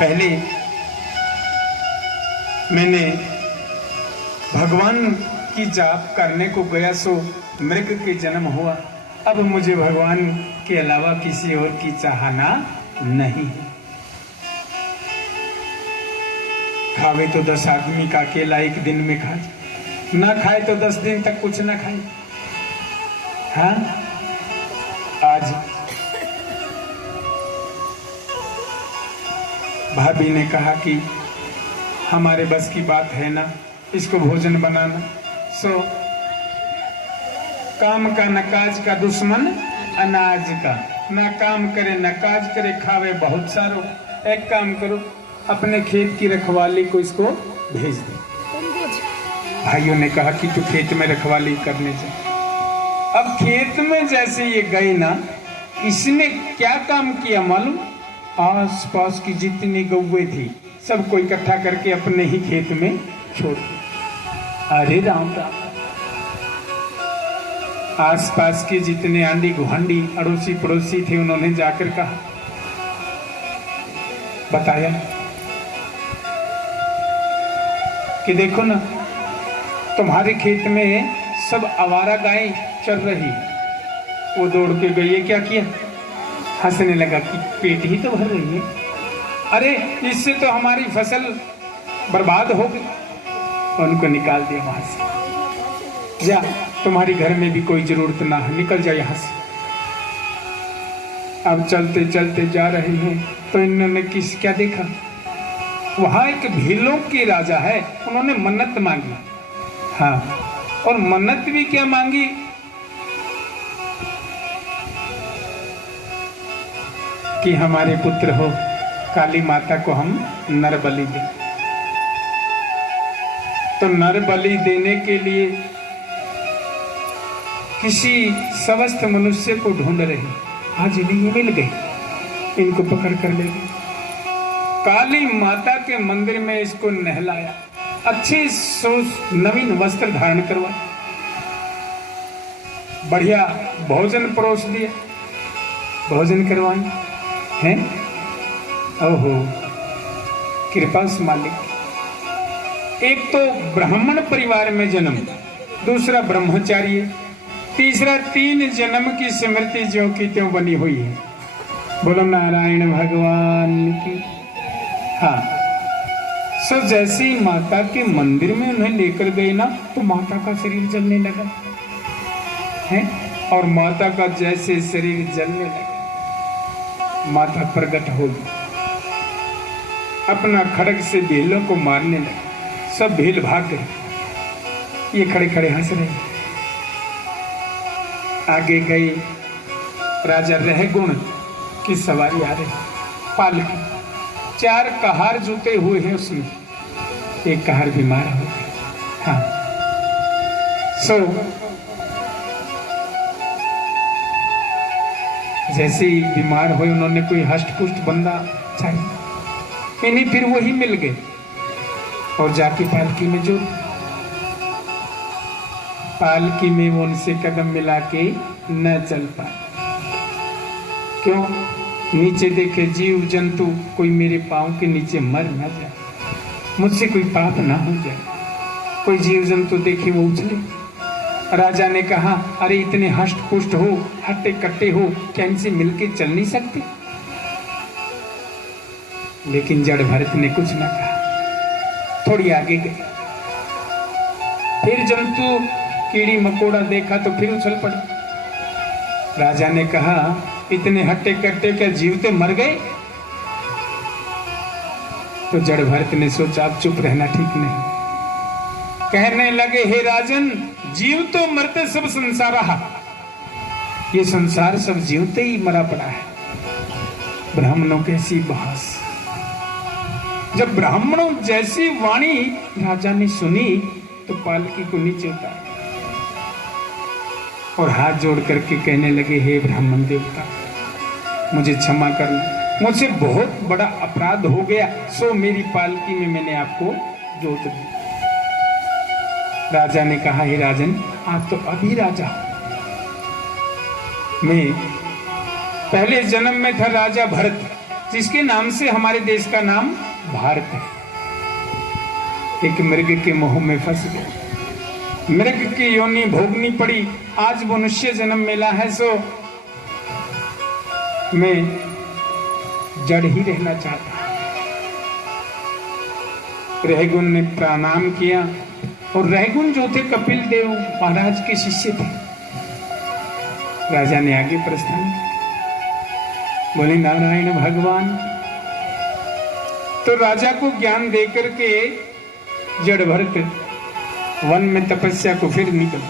पहले मैंने भगवान की जाप करने को गया सो मृग के जन्म हुआ। अब मुझे भगवान के अलावा किसी और की चाहना नहीं है। खावे तो 10 आदमी का अकेला एक दिन में खाए, ना खाए तो 10 दिन तक कुछ ना खाए। हाँ, आज भाभी ने कहा कि हमारे बस की बात है ना इसको भोजन बनाना। सो काम का न काज का दुश्मन अनाज का, ना काम करे न काज करे, खावे बहुत सारो। एक काम करो, अपने खेत की रखवाली को इसको भेज दो। भाइयों ने कहा कि तू खेत में रखवाली करने जा। अब खेत में जैसे ये गए ना, इसने क्या काम किया मालूम? आस पास की जितनी गौवे थी सबको इकट्ठा करके अपने ही खेत में छोड़ दिया। अरे राम राम। आस पास के जितने आंधी गुहांडी अड़ोसी पड़ोसी थे उन्होंने जाकर कहा, बताया कि देखो ना तुम्हारे खेत में सब आवारा गाय चल रही। वो दौड़ के गई, ये क्या किया? हंसने लगा कि पेट ही तो भर रही है। अरे इससे तो हमारी फसल बर्बाद हो गई। उनको निकाल दिया वहां से। जा, तुम्हारी घर में भी कोई जरूरत ना है, निकल जा यहाँ से। अब चलते चलते जा रहे हैं तो इन्होंने क्या देखा? वहां एक भीलों के राजा है, उन्होंने मन्नत मांगी। हाँ, और मन्नत भी क्या मांगी? कि हमारे पुत्र हो, काली माता को हम नर बलि दें। तो नर बलि देने के लिए किसी स्वस्थ मनुष्य को ढूंढ रहे। आज इन्हें मिल गई, इनको पकड़ कर ले गई। काली माता के मंदिर में इसको नहलाया, अच्छे नवीन वस्त्र धारण करवाया, बढ़िया भोजन परोस दिया, भोजन करवाए हैं। ओहो, कृपा से मालिक। एक तो ब्राह्मण परिवार में जन्म, दूसरा ब्रह्मचारी, तीसरा 3 जन्म की स्मृति ज्यों की त्यों बनी हुई है। बोलो नारायण भगवान की। हाँ, सो जैसे ही माता के मंदिर में उन्हें लेकर गए ना, तो माता का शरीर जलने लगा है। और माता का जैसे शरीर जलने लगा, माता प्रकट हो गई, अपना खड़ग से भीलों को मारने लगा। सब भील भाग गए, ये खड़े खड़े हंस रहे। आगे गए, राजा रहगुण की सवारी आ रही, पालकी, 4 कहार जूते हुए हैं उसमें, एक कहार बीमार हो गया। हाँ, सो जैसे ही बीमार हुए, उन्होंने कोई हष्ट पुष्ट बंदा चाहिए, इन्हें फिर वही मिल गए और जाके पालकी में जो पालकी में वो उनसे कदम मिला के न चल पाए। क्यों? नीचे देखे जीव जंतु, कोई मेरे पांव के नीचे मर न जाए, मुझसे कोई पाप ना हो जाए। कोई जीव जंतु देखे वो उछले। राजा ने कहा, अरे इतने हष्ट पुष्ट हो, हट्टे कट्टे हो, क्या इनसे मिलके चल नहीं सकते? लेकिन जड़ भरत ने कुछ ना कहा। थोड़ी आगे गए, फिर जंतु कीड़ी मकोड़ा देखा तो फिर उछल पड़े। राजा ने कहा, इतने हट्टे कट्टे क्या जीवते मर गए? तो जड़ भरत ने सोचा अब चुप रहना ठीक नहीं। कहने लगे, हे राजन, जीव तो मरते सब संसार रहा, ये संसार सब जीवते ही मरा पड़ा है। ब्राह्मणों कैसी बहस। जब ब्राह्मणों जैसी वाणी राजा ने सुनी तो पालकी को नीचे उतारा और हाथ जोड़ करके कहने लगे, हे ब्राह्मण देवता, मुझे क्षमा करना, मुझसे बहुत बड़ा अपराध हो गया, सो मेरी पालकी में मैंने आपको जोत दी। राजा ने कहा, हे राजन, आप तो अभी राजा, मैं पहले जन्म में था राजा भरत, जिसके नाम से हमारे देश का नाम भारत है, एक मृग के मोह में फंस गया, मृग की योनि भोगनी पड़ी, आज मनुष्य जन्म मिला है, सो मैं जड़ ही रहना चाहता। रहगुण ने प्रणाम किया, और रहगुण जो थे कपिल देव महाराज के शिष्य थे। राजा ने आगे प्रस्थान किया, बोले नारायण भगवान। तो राजा को ज्ञान देकर के जड़ भरत वन में तपस्या को फिर निकल